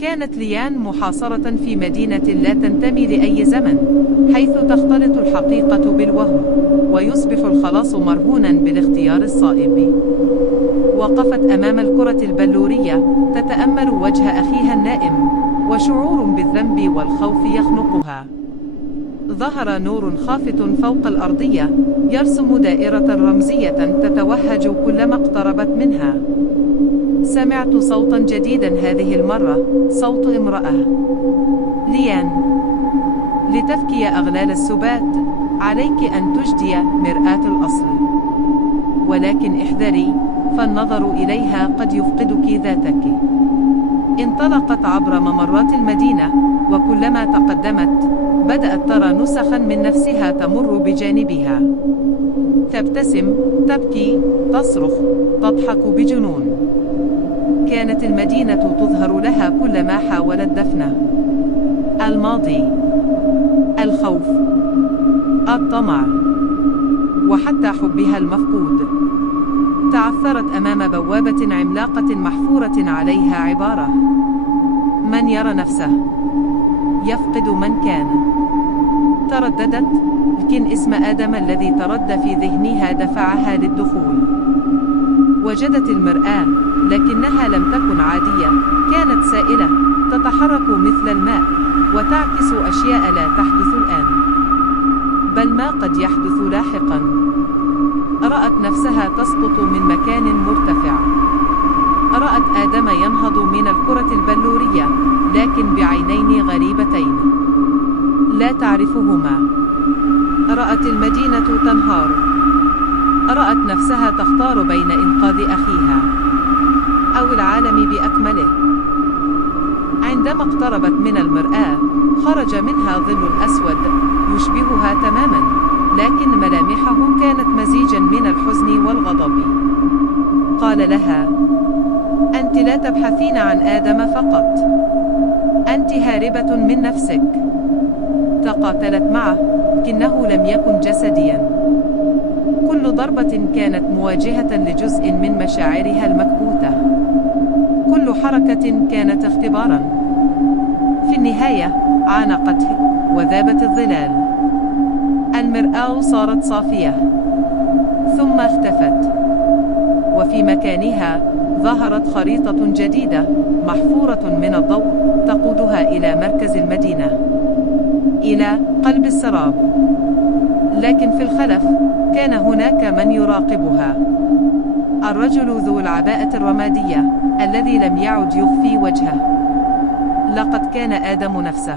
كانت ليان محاصرة في مدينة لا تنتمي لأي زمن، حيث تختلط الحقيقة بالوهم، ويصبح الخلاص مرهونا بالاختيار الصائب. وقفت أمام الكرة البلورية، تتأمل وجه أخيها النائم، وشعور بالذنب والخوف يخنقها. ظهر نور خافت فوق الأرضية، يرسم دائرة رمزية تتوهج كلما اقتربت منها. سمعت صوتا جديدا هذه المرة، صوت امرأة. ليان، لتفكي أغلال السبات، عليك أن تجدي مرآة الأصل. ولكن احذري، فالنظر إليها قد يفقدك ذاتك. انطلقت عبر ممرات المدينة، وكلما تقدمت، بدأت ترى نسخا من نفسها تمر بجانبها. تبتسم، تبكي، تصرخ، تضحك بجنون. كانت المدينة تظهر لها كلما حاولت دفنه: الماضي، الخوف، الطمع، وحتى حبها المفقود. تعثرت أمام بوابة عملاقة محفورة عليها عبارة: من يرى نفسه يفقد من كان. ترددت، لكن اسم آدم الذي ترد في ذهنها دفعها للدخول. وجدت المرآة، لكنها لم تكن عادية، كانت سائلة، تتحرك مثل الماء، وتعكس أشياء لا تحدث الآن، بل ما قد يحدث لاحقا. رأت نفسها تسقط من مكان مرتفع. رأت آدم ينهض من الكرة البلورية، لكن بعينين غريبتين لا تعرفهما. رأت المدينة تنهار. رأت نفسها تختار بين إنقاذ أخيها أو العالم بأكمله. عندما اقتربت من المرآة، خرج منها ظل أسود يشبهها تماما، لكن ملامحه كانت مزيجا من الحزن والغضب. قال لها: أنت لا تبحثين عن آدم فقط، أنت هاربة من نفسك. تقاتلت معه، لكنه لم يكن جسديا. كل ضربة كانت مواجهة لجزء من مشاعرها المكبوتة. كل حركة كانت اختبارا. في النهاية عانقته، وذابت الظلال. المرآة صارت صافية، ثم اختفت، وفي مكانها ظهرت خريطة جديدة محفورة من الضوء، تقودها إلى مركز المدينة، إلى قلب السراب. لكن في الخلف كان هناك من يراقبها: الرجل ذو العباءة الرمادية الذي لم يعد يخفي وجهه. لقد كان آدم نفسه.